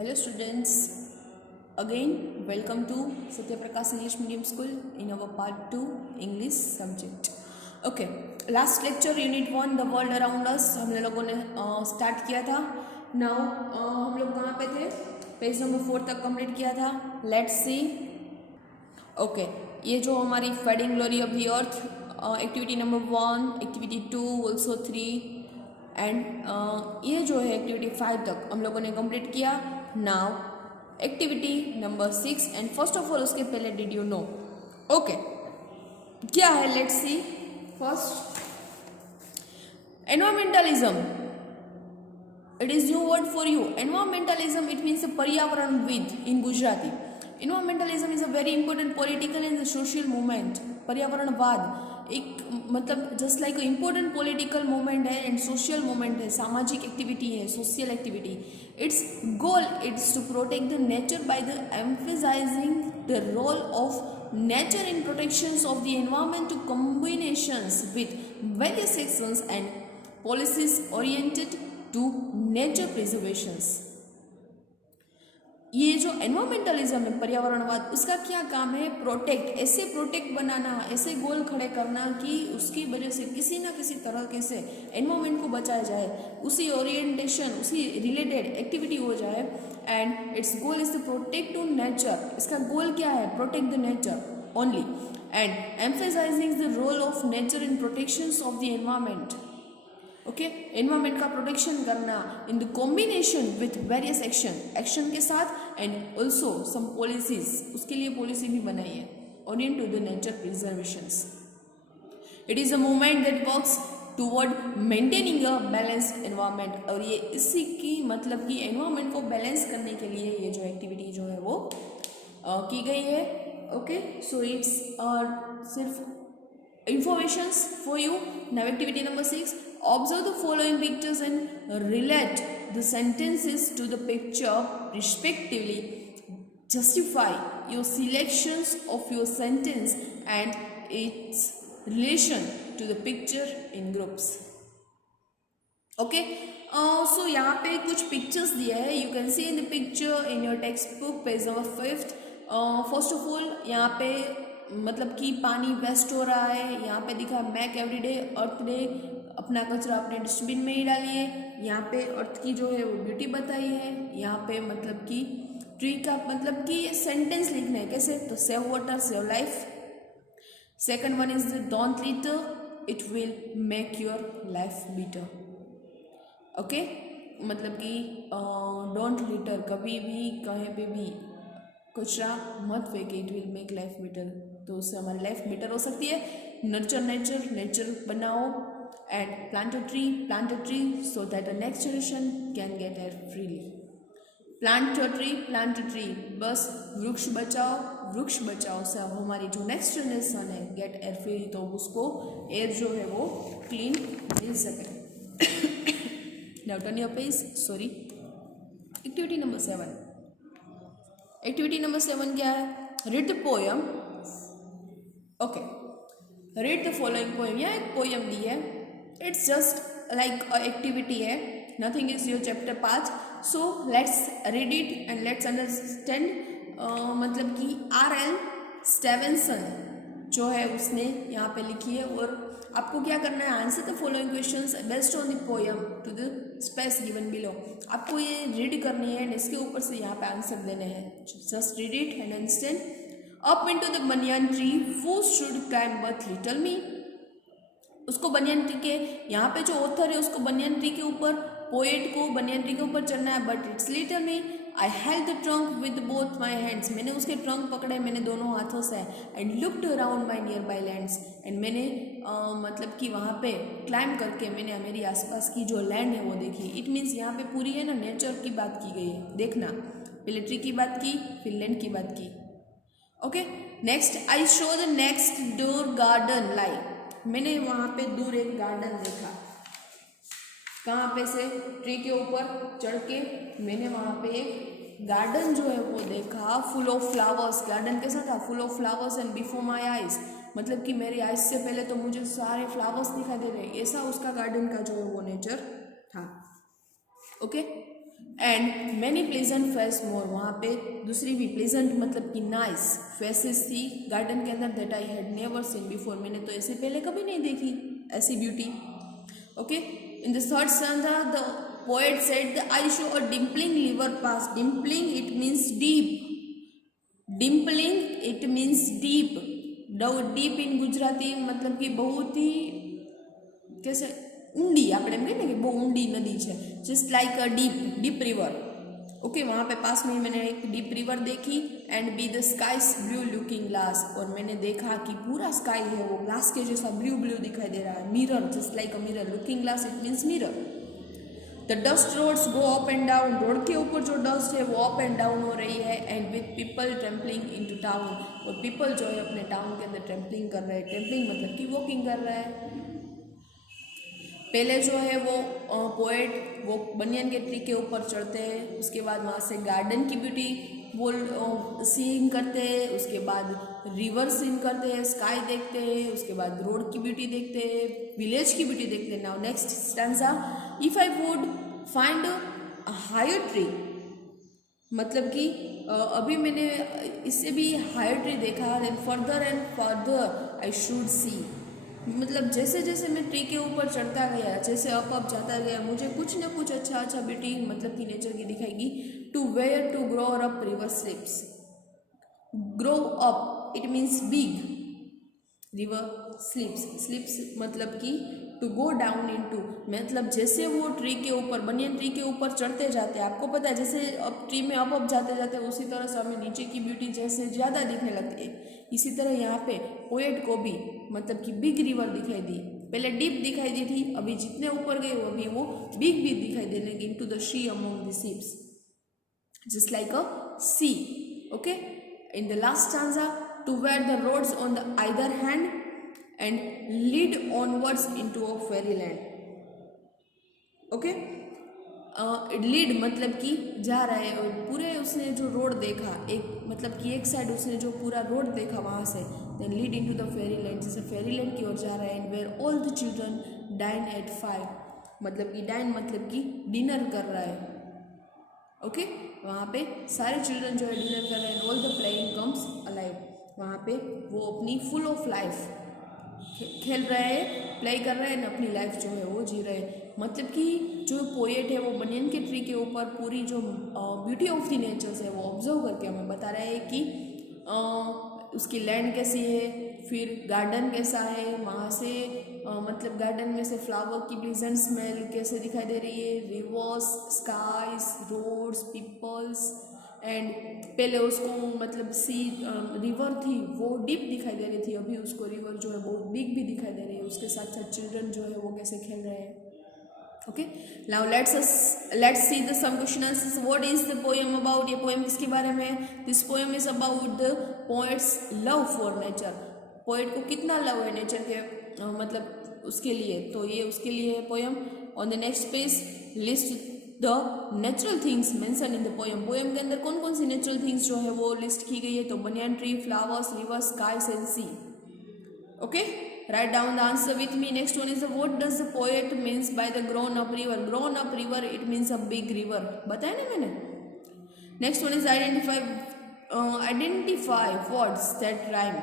Hello students, again welcome to Satya Prakash English Medium School in our part 2 English subject. Okay, last lecture unit 1 the world around us हम लोगों ने start किया था. Now हम लोग कहाँ पे थे? पेज नंबर 4 तक कंप्लीट किया था. Let's see. ओके ये जो हमारी fading glory of the earth activity number 1, activity 2, also 3 and ये जो है एक्टिविटी 5 तक हम लोगों ने कंप्लीट किया. Now activity number 6 and first of all उसके पहले डिड यू नो ओके क्या है? Let's see. First environmentalism. It is new word for you. Environmentalism it means पर्यावरणविद in Gujarati. Environmentalism is a very important political and social movement. पर्यावरणवाद एक मतलब just like important political movement है and social movement है, सामाजिक activity है, social activity. Its goal it's to protect the nature by the emphasizing the role of nature in protection of the environment to combinations with various actions and policies oriented to nature preservations. ये जो environmentalism है पर्यावरणवाद उसका क्या काम है? Protect, ऐसे protect बनाना, ऐसे गोल खड़े करना कि उसकी वजह से किसी ना किसी तरह से एनवायरमेंट को बचाया जाए, उसी ओरिएंटेशन उसी रिलेटेड एक्टिविटी हो जाए. And its goal is to protect to nature. इसका गोल क्या है? Protect the nature only and emphasising the role of nature in protection of the environment. Okay environment का प्रोटेक्शन करना in the combination with various action के साथ and also some policies, उसके लिए पॉलिसी भी बनाई है orient to the nature preservations. It is a movement that works toward maintaining a balanced environment. और ये इसी की मतलब कि एनवायरमेंट को बैलेंस करने के लिए ये जो एक्टिविटी जो है वो की गई है. ओके सो इट्स सिर्फ informations for you. Now activity number 6, observe the following pictures and relate the sentences to the picture respectively. Justify your selections of your sentence and its relation to the picture in groups. Okay, so यहाँ पे कुछ pictures दिए हैं. You can see in the picture in your textbook page number 5. First of all यहाँ पे मतलब कि पानी वेस्ट हो रहा है. यहाँ पे दिखा मैक एवरीडे अर्थ डे, अपना कचरा अपने डस्टबिन में ही डालिए. यहाँ पे अर्थ की जो है वो ब्यूटी बताई है. यहाँ पे मतलब कि ट्री का मतलब कि सेंटेंस लिखना है कैसे, तो save water save life. Second one is the don't litre it will make your life better. Okay मतलब कि डोंट लिटर, कभी भी कहीं पे भी कचरा मत फेंके, it will make life better, तो उससे हमारी लाइफ बेटर हो सकती है. नर्चर नेचर बनाओ and plant a tree so that the next generation can get air freely. Plant a tree, बस वृक्ष बचाओ से हमारी जो नेक्स्ट जनरेशन है गेट एयर फ्रीली, तो उसको एयर जो है वो क्लीन मिल सके. Now turn your page. Sorry, activity number 7. Activity number 7 क्या है? Read the poem. Okay read the following poem. यहाँ एक पोयम दी है. It's just like a activity है, nothing is your chapter path. So let's read it and let's understand. मतलब कि R.L. Stevenson जो है उसने यहाँ पे लिखी है. और आपको क्या करना है? Answer the following questions based on the poem to the space given below. आपको ये रीड करनी है एंड इसके ऊपर से यहाँ पे आंसर देने हैं. Just read it and understand. Up into the banyan tree who should climb but little me. उसको बनियान ट्री के यहाँ पे जो ऑथर है उसको बनियान ट्री के ऊपर, पोएट को बनियान ट्री के ऊपर चढ़ना है, but it's little me. I held the trunk with both my hands. मैंने उसके ट्रंक पकड़े मैंने दोनों हाथों से. And looked around my near by lands. And मैंने मतलब कि वहाँ पे क्लाइंब करके मैंने मेरी आसपास की जो लैंड है वो देखी. इट मीन्स यहाँ पे पूरी है ना नेचर की बात की गई है. देखना, पहले ट्री की बात की फिर लैंड की बात की. Okay next, I show the next door garden lie. मैंने वहाँ पे दूर एक गार्डन देखा. कहाँ पे से? ट्री के ऊपर चढ़ के मैंने वहाँ पे एक गार्डन जो है वो देखा. Full of flowers. गार्डन कैसा था? Full of flowers and before my eyes, मतलब कि मेरी आइज से पहले तो मुझे सारे फ्लावर्स दिखाई दे रहे. ऐसा उसका गार्डन का जो है वो नेचर था. Okay and many pleasant face मोर, वहाँ पे दूसरी भी प्लेजेंट मतलब कि नाइस फेसेस थी गार्डन के अंदर that I had never seen before, मैंने तो ऐसे पहले कभी नहीं देखी ऐसी beauty. Okay, in the third stanza the poet said the I show a dimpling liver pass, dimpling it means deep, dimpling it means deep, deep in Gujarati मतलब कि बहुत ही कैसे ऊंडी, આપણે એમ કહીએ ને કે બહુ ઊંડી નદી છે, just like a deep river. Okay, वहाँ पे पास में ही मैंने एक डीप रिवर देखी and be the skies blue looking glass, और मैंने देखा कि पूरा स्काई है वो ग्लास के जैसा ब्लू ब्लू दिखाई दे रहा है, mirror just like a mirror, looking glass it means mirror. The dust roads go up and down, road के ऊपर जो डस्ट है वो अप एंड डाउन हो रही है, and with people trampling in to town, और पीपल जो है अपने टाउन के अंदर ट्रैम्पलिंग कर रहे हैं, ट्रैम्पलिंग मतलब कि वॉकिंग कर रहा है। पहले जो है वो पोएट वो बनियान के ट्री के ऊपर चढ़ते हैं, उसके बाद वहाँ से गार्डन की ब्यूटी वो सीन करते हैं, उसके बाद रिवर सीन करते हैं, स्काई देखते हैं, उसके बाद रोड की ब्यूटी देखते हैं, विलेज की ब्यूटी देखते हैं। Now next stanza, if I would find a higher tree, मतलब कि अभी मैंने इससे भी हायर ट्री देखा, then further and further I should see, मतलब जैसे जैसे मैं ट्री के ऊपर चढ़ता गया, जैसे अप जाता गया, मुझे कुछ ना कुछ अच्छा ब्यूटी मतलब कि नेचर की दिखाएगी। To where to grow up river slips, grow up it means big, river slips, slips मतलब कि to go down in to, मतलब जैसे वो ट्री के ऊपर बनियन ट्री के ऊपर चढ़ते जाते हैं, आपको पता है जैसे अब ट्री में अप जाते जाते उसी तरह से हमें नीचे की ब्यूटी जैसे ज़्यादा दिखने लगती है, इसी तरह यहाँ पे पोएट को भी मतलब कि बिग रिवर दिखाई दी, पहले डीप दिखाई दी थी, अभी जितने ऊपर गए अभी वो बिग भी दिखाई देने लगी, into the sea among the ships just like a sea. Okay, in the last stanza, to where the roads on the either hand and lead onwards into a fairy land. Okay, lead मतलब कि जा रहा है, और पूरे उसने जो road देखा, एक मतलब कि एक साइड उसने जो पूरा रोड देखा वहाँ से, then lead into the fairy land, जैसे फेरी लैंड की ओर जा रहा है, and where all the children dine at 5, मतलब कि डाइन मतलब कि डिनर कर रहा है। ओके, वहाँ पे सारे चिल्ड्रन जो है डिनर कर रहे हैं, all the playing comes alive, वहाँ पे वो अपनी फुल ऑफ लाइफ खेल रहे हैं, प्ले कर रहे हैं, अपनी लाइफ जो है वो जी रहे हैं। मतलब कि जो पोएट है वो बनियन के ट्री के ऊपर पूरी जो ब्यूटी ऑफ द नेचर्स है वो ऑब्जर्व करके हमें बता रहा है कि उसकी लैंड कैसी है, फिर गार्डन कैसा है, वहाँ से मतलब गार्डन में से फ्लावर की प्लीजेंट स्मेल कैसे दिखाई दे रही है, rivers, skies, roads, peoples, and पहले उसको मतलब सी रिवर थी वो डीप दिखाई दे रही थी, अभी उसको रिवर जो है बहुत बिग भी दिखाई दे रही है, उसके साथ साथ चिल्ड्रन जो है वो कैसे खेल रहे हैं। Okay, now let's see the some questions, what is the poem about, ये पोएम किसके बारे में है, this poem is about the poet's love for nature, poet को कितना लव है नेचर के मतलब उसके लिए, तो ये उसके लिए है poem. On the next page list the natural things mention in the poem, poem के अंदर कौन कौन सी नेचुरल थिंग्स जो है वो लिस्ट की गई है, तो banyan tree, flowers, river, skies and sea. Okay, write down the answer with me. Next one is what does the poet means by the grown up river, grown up river it means a big river, बताया ना मैंने। Next one is identify words that rhyme,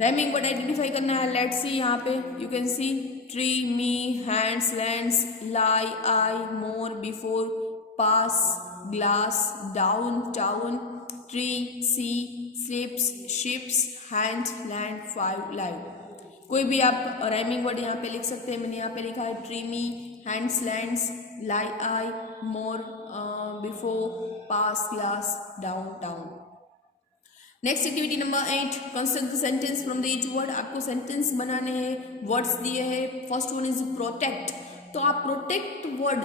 rhyming word identify करना है। Let's see, यहाँ पे you can see tree, me, hands, lands, lie, I, more, before, pass, glass, down, town, tree, sea, slips, ships, hand, land, 5, live. कोई भी आप rhyming word यहाँ पे लिख सकते हैं, मैंने यहाँ पे लिखा है tree, me, hands, lands, lie, I, more, before, pass, glass, down, town. Next activity number 8, construct the sentence from the each word, आपको सेंटेंस बनाने हैं, वर्ड्स दिए हैं। फर्स्ट वन इज प्रोटेक्ट, तो आप प्रोटेक्ट वर्ड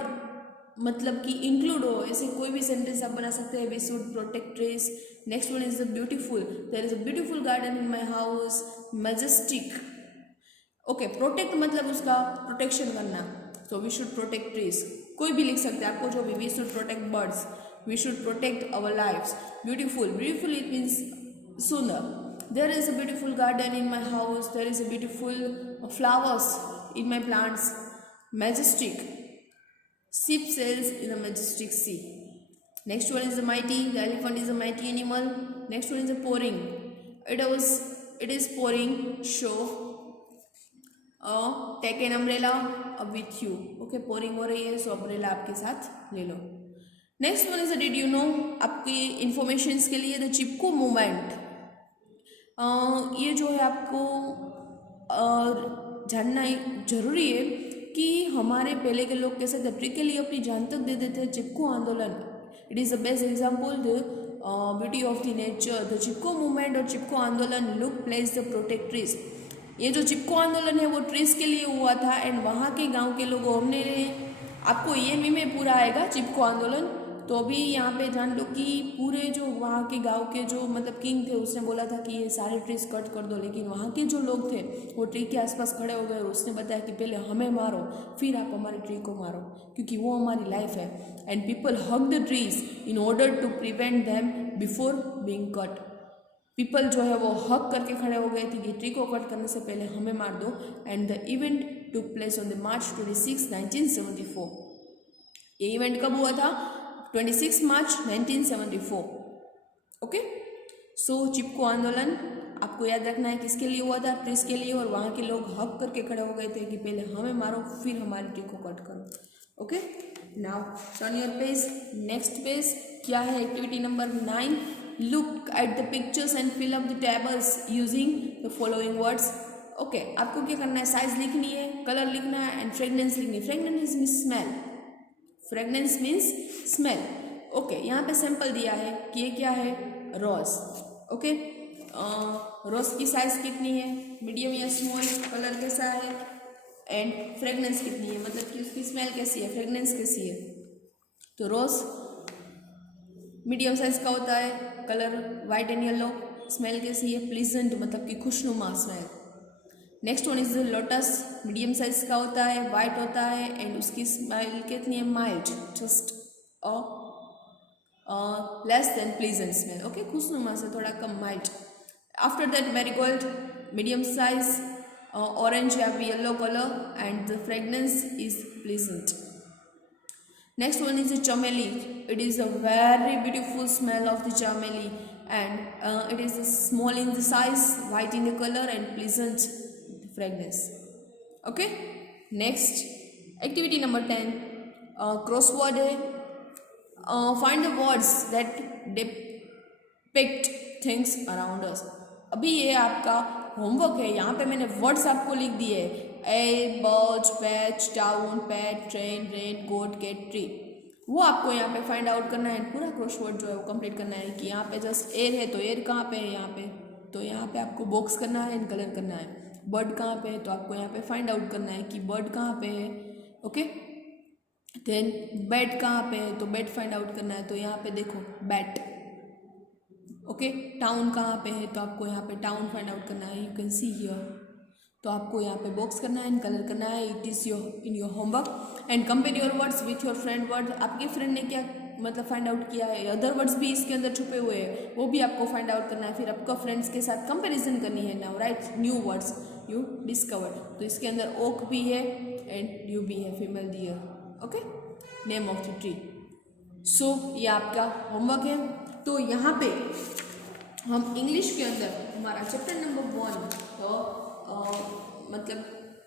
मतलब कि इंक्लूड हो ऐसे कोई भी सेंटेंस आप बना सकते हैं, we should protect trees. Next one is beautiful, there is a beautiful garden in my house, majestic. Okay, protect मतलब उसका प्रोटेक्शन करना, so we should protect trees, कोई भी लिख सकते हैं आपको जो भी, we should protect birds, we should protect our lives. Beautiful, beautiful it means सुंदर, there is a beautiful garden in my house, there is a beautiful flowers in my plants. Majestic, ship sails in a majestic sea. Next one is the mighty. The elephant is a mighty animal. Next one is the pouring. It is pouring. Show. Take an umbrella with you. Okay, pouring हो रही है, so umbrella आपके साथ ले लो. Next one is did you know, आपकी informations के लिए द चिपको मूवमेंट. ये जो है आपको जानना जरूरी है कि हमारे पहले के लोग कैसे थे, ट्री के लिए अपनी जान तक दे देते हैं. चिपको आंदोलन, it is the best example the beauty of the nature. The Chipko movement और चिपको आंदोलन look place the protect trees. ये जो चिपको आंदोलन है वो ट्रीज के लिए हुआ था एंड वहाँ के गांव के लोगों हमने, आपको EMI में पूरा आएगा चिपको आंदोलन. तो अभी यहाँ पे जान लो कि पूरे जो वहाँ के गांव के जो मतलब किंग थे उसने बोला था कि ये सारे ट्रीज कट कर दो, लेकिन वहाँ के जो लोग थे वो ट्री के आसपास खड़े हो गए और उसने बताया कि पहले हमें मारो फिर आप हमारे ट्री को मारो, क्योंकि वो हमारी लाइफ है. And people hug the trees in order to prevent them before being cut. People जो है वो हक करके खड़े हो गए थे कि ट्री को कट करने से पहले हमें मार दो. And the event took place on the March 26, 1974. ये इवेंट कब हुआ था? 26 मार्च 1974. ओके, सो चिपको आंदोलन आपको याद रखना है किसके लिए हुआ था? ट्रीज के लिए. और वहाँ के लोग हक करके खड़े हो गए थे कि पहले हमें मारो फिर हमारी ट्री को कट करो. Okay, now turn your page. Next page क्या है? Activity number 9. Look at the pictures and fill up the tables using the following words. Okay, आपको क्या करना है? साइज लिखनी है, कलर लिखना है एंड फ्रेगनेंस लिखनी है. Fragrance means smell. Fragrance means smell. Okay, यहाँ पे सैंपल दिया है कि ये क्या है? रोज. ओके, रोज की साइज कितनी है? मीडियम या स्मॉल? कलर कैसा है? एंड फ्रेगनेंस कितनी है, मतलब कि उसकी स्मेल कैसी है, फ्रेगनेंस कैसी है? तो रोज मीडियम साइज का होता है, colour white and yellow. Smell कैसी है? प्लीजेंट, मतलब कि खुशनुमा smell. Next one is lotus. Medium size का होता है, वाइट होता है एंड उसकी स्मेल कितनी है? Mild, just less than pleasant smell. Okay, खुशनुमा से थोड़ा कम, mild. After that marigold, medium size, orange या yellow colour and the fragrance is pleasant. Next one is the chameli. It is a very beautiful smell of the chameli and it is small in the size, white in the color and pleasant fragrance. Okay, next activity number 10. Crossword है. Find the words that depict things around us. अभी ये आपका homework है. यहाँ पे मैंने words आपको लिख दिए है. A, bird, patch, town, pat, train, rain, goat, cat, tree. वो आपको यहाँ पे फाइंड आउट करना है. पूरा क्रॉसवर्ड जो है वो कंप्लीट करना है कि यहाँ पे जस्ट एयर है तो एयर कहाँ पे है, यहाँ पे तो यहाँ पे आपको बॉक्स करना है एंड कलर करना है. बर्ड कहाँ पे है तो आपको यहाँ पे फाइंड आउट करना है कि बर्ड कहाँ पे है. ओके, देन बेड कहाँ पे है तो बेड फाइंड आउट करना है, तो यहाँ पे देखो बैट. ओके, टाउन कहाँ पे है तो आपको यहाँ पे टाउन फाइंड आउट करना है. यू कैन सी हियर, तो आपको यहाँ पे बॉक्स करना है एंड कलर करना है. It is your in your homework. And compare your words with your friend word. आपके फ्रेंड ने क्या मतलब फाइंड आउट किया है, अदर वर्ड्स भी इसके अंदर छुपे हुए हैं, वो भी आपको फाइंड आउट करना है. फिर आपको फ्रेंड्स के साथ कंपेरिजन करनी है. Now right new words you discovered. तो इसके अंदर ओक भी है एंड ड्यू भी है, female deer. Okay, name of the tree. So ये आपका होमवर्क है. तो यहाँ पे हम इंग्लिश के अंदर हमारा चैप्टर नंबर 1 तो मतलब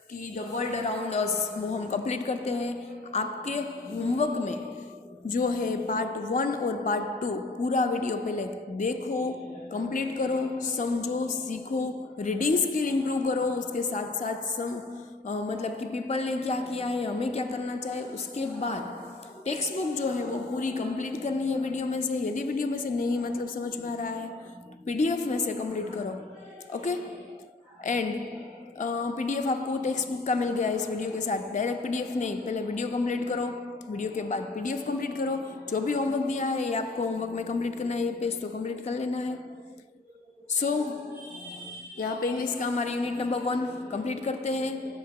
कि द वर्ल्ड अराउंड अस वो हम कंप्लीट करते हैं. आपके होमवर्क में जो है पार्ट 1 और पार्ट 2 पूरा वीडियो पहले देखो, कंप्लीट करो, समझो, सीखो, रीडिंग स्किल इंप्रूव करो. उसके साथ साथ मतलब कि पीपल ने क्या किया है, हमें क्या करना चाहिए. उसके बाद टेक्स्ट बुक जो है वो पूरी कंप्लीट करनी है वीडियो में से. यदि वीडियो में से नहीं मतलब समझ में आ रहा है तो PDF में से कंप्लीट करो. ओके, एंड PDF आपको टेक्स्ट बुक का मिल गया इस वीडियो के साथ. डायरेक्ट PDF नहीं, पहले वीडियो कंप्लीट करो, वीडियो के बाद PDF कंप्लीट करो. जो भी होमवर्क दिया है ये आपको होमवर्क में कंप्लीट करना है. ये पेज तो कंप्लीट कर लेना है. सो यहाँ पे इंग्लिश का हमारा यूनिट नंबर 1 कंप्लीट करते हैं.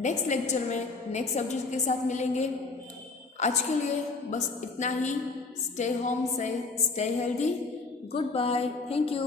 नेक्स्ट लेक्चर में नेक्स्ट सब्जेक्ट के साथ मिलेंगे. आज के लिए बस इतना ही. Stay home, stay healthy. Goodbye. Thank you.